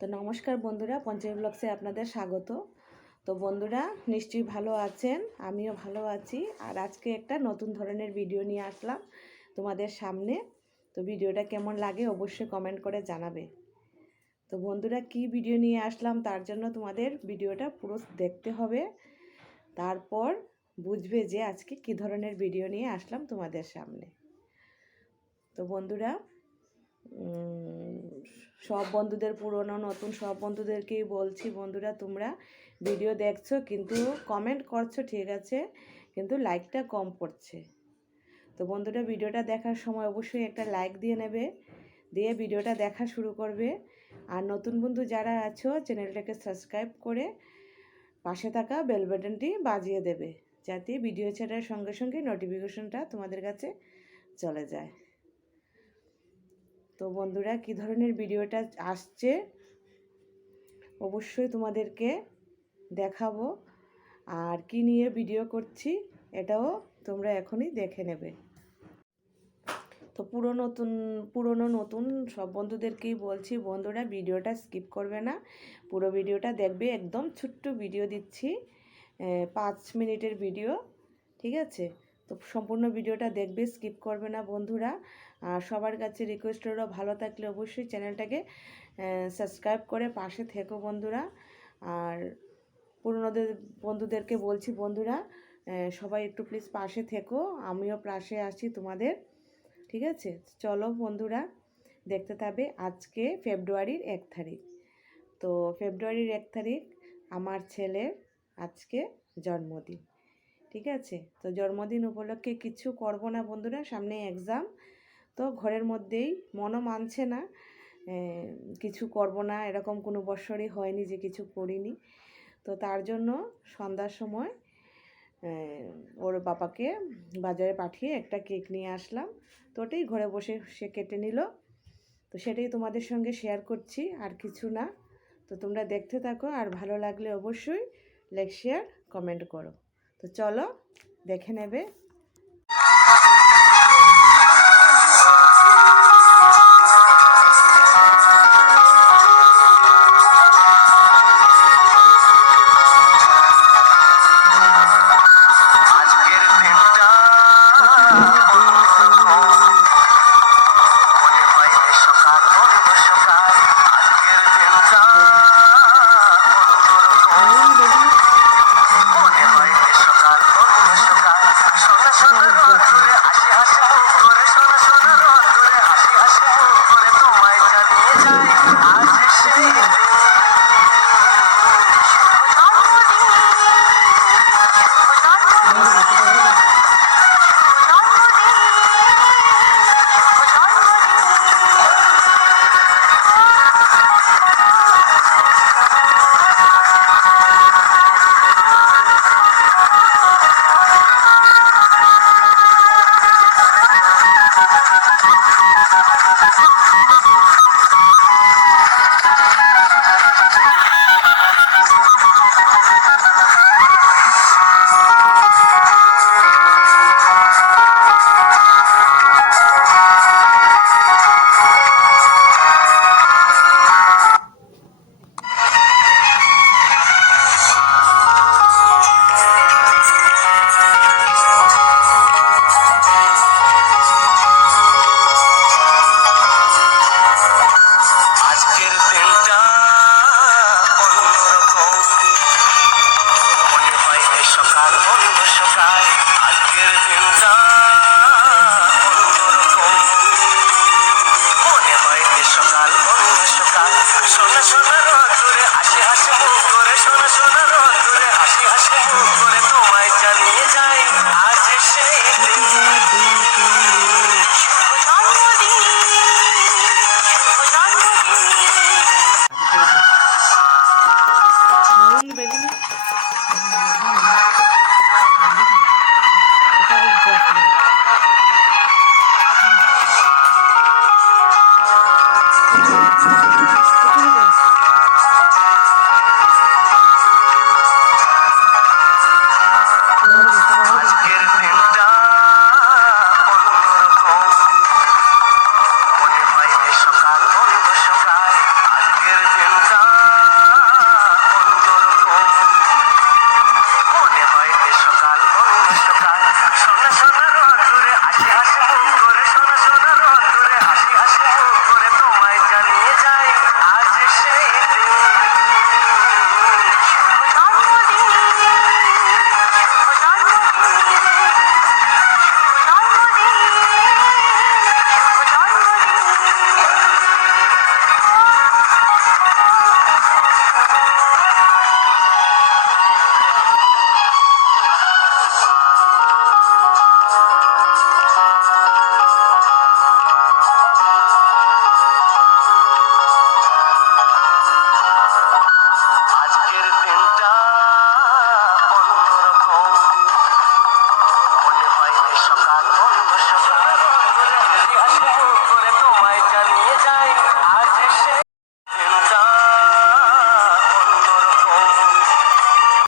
তো নমস্কার বন্ধুরা, পঞ্চমী ব্লগসে আপনাদের স্বাগত। তো বন্ধুরা নিশ্চয়ই ভালো আছেন, আমিও ভালো আছি। আর আজকে একটা নতুন ধরনের ভিডিও নিয়ে আসলাম তোমাদের সামনে। তো ভিডিওটা কেমন লাগে অবশ্যই কমেন্ট করে জানাবে। তো বন্ধুরা কি ভিডিও নিয়ে আসলাম তার জন্য তোমাদের ভিডিওটা পুরো দেখতে হবে, তারপর বুঝবে যে আজকে কি ধরনের ভিডিও নিয়ে আসলাম তোমাদের সামনে। তো বন্ধুরা সব বন্ধুদের, পুরনো নতুন সব বন্ধুদেরকেই বলছি, বন্ধুরা তোমরা ভিডিও দেখছো কিন্তু কমেন্ট করছো ঠিক আছে, কিন্তু লাইকটা কম পড়ছে। তো বন্ধুরা ভিডিওটা দেখার সময় অবশ্যই একটা লাইক দিয়ে নেবে, দিয়ে ভিডিওটা দেখা শুরু করবে। আর নতুন বন্ধু যারা আছো চ্যানেলটাকে সাবস্ক্রাইব করে পাশে থাকা বেল বাটনটি বাজিয়ে দেবে, যাতে ভিডিও ছাড়ার সঙ্গে সঙ্গে নোটিফিকেশনটা তোমাদের কাছে চলে যায়। তো বন্ধুরা কি ধরনের ভিডিওটা আসছে অবশ্যই তোমাদেরকে দেখাবো, আর কি নিয়ে ভিডিও করছি এটাও তোমরা এখনই দেখে নেবে। তো পুরনো নতুন সব বন্ধুদেরকেই বলছি, বন্ধুরা ভিডিওটা স্কিপ করবে না, পুরো ভিডিওটা দেখবে। একদম ছোট্ট ভিডিও দিচ্ছি, 5 মিনিটের ভিডিও, ঠিক আছে? তো সম্পূর্ণ ভিডিওটা দেখবে, স্কিপ করবে না বন্ধুরা। আর সবার কাছে রিকোয়েস্ট হলো, ভালো থাকলে অবশ্যই চ্যানেলটাকে সাবস্ক্রাইব করে পাশে থেকো বন্ধুরা। আর পুরনোদের বন্ধুদেরকে বলছি, বন্ধুরা সবাই একটু প্লিজ পাশে থেকো, আমিও পাশে আছি তোমাদের, ঠিক আছে? চলো বন্ধুরা দেখতে থাকবে। আজকে ফেব্রুয়ারির 1 তারিখ। তো ফেব্রুয়ারির 1 তারিখ আমার ছেলের আজকে জন্মদিন, ঠিক আছে? তো জন্মদিন উপলক্ষে কিছু করব না বন্ধুরা, সামনে এক্সাম। তো ঘরের মধ্যেই মনও মানছে না, কিছু করব না, এরকম কোনো বছরই হয়নি যে কিছু করিনি। তো তার জন্য সন্ধ্যার সময় ওর বাবাকে বাজারে পাঠিয়ে একটা কেক নিয়ে আসলাম। তো ওটাই ঘরে বসে সে কেটে নিল। তো সেটাই তোমাদের সঙ্গে শেয়ার করছি, আর কিছু না। তো তোমরা দেখতে থাকো, আর ভালো লাগলে অবশ্যই লাইক শেয়ার কমেন্ট করো। তো চলো দেখে নেবে। সকাল অন্য সকাল